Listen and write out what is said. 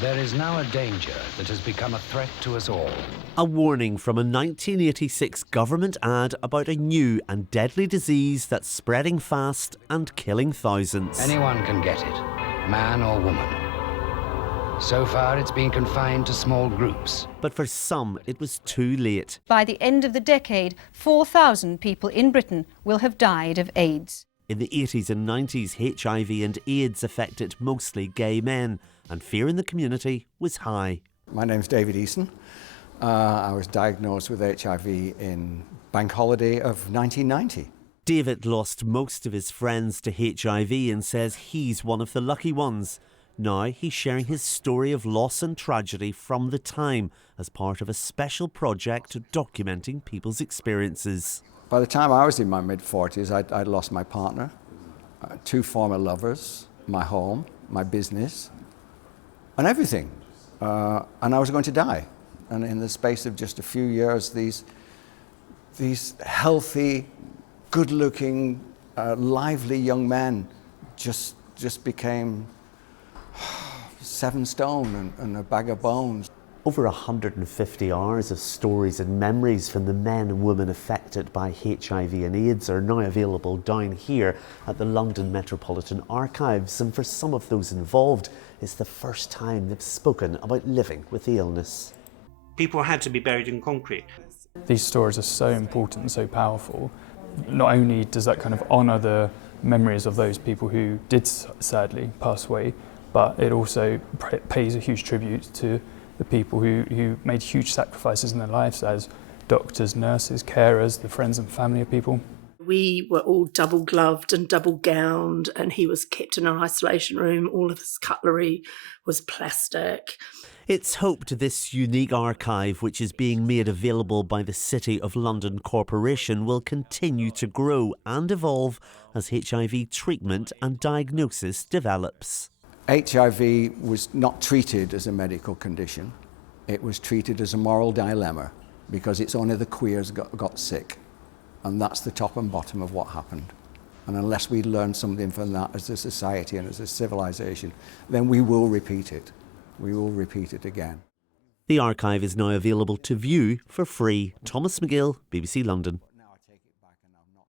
There is now a danger that has become a threat to us all. A warning from a 1986 government ad about a new and deadly disease that's spreading fast and killing thousands. Anyone can get it, man or woman. So far, it's been confined to small groups. But for some, it was too late. By the end of the decade, 4,000 people in Britain will have died of AIDS. In the 80s and 90s, HIV and AIDS affected mostly gay men, and fear in the community was high. My name's David Eason. I was diagnosed with HIV in Bank Holiday of 1990. David lost most of his friends to HIV and says he's one of the lucky ones. Now he's sharing his story of loss and tragedy from the time as part of a special project documenting people's experiences. By the time I was in my mid-40s, I'd lost my partner, 2 former lovers, my home, my business, and everything. And I was going to die. And in the space of just a few years, these healthy, good-looking, lively young men just became 7 stone and a bag of bones. Over 150 hours of stories and memories from the men and women affected by HIV and AIDS are now available down here at the London Metropolitan Archives, and for some of those involved, it's the first time they've spoken about living with the illness. People had to be buried in concrete. These stories are so important and so powerful. Not only does that kind of honour the memories of those people who did sadly pass away, but it also pays a huge tribute to the people who made huge sacrifices in their lives as doctors, nurses, carers, the friends and family of people. We were all double gloved and double gowned, and he was kept in an isolation room. All of his cutlery was plastic. It's hoped this unique archive, which is being made available by the City of London Corporation, will continue to grow and evolve as HIV treatment and diagnosis develops. HIV was not treated as a medical condition. It was treated as a moral dilemma because it's only the queers got sick. And that's the top and bottom of what happened. And unless we learn something from that as a society and as a civilization, then we will repeat it. We will repeat it again. The archive is now available to view for free. Thomas Magill, BBC London.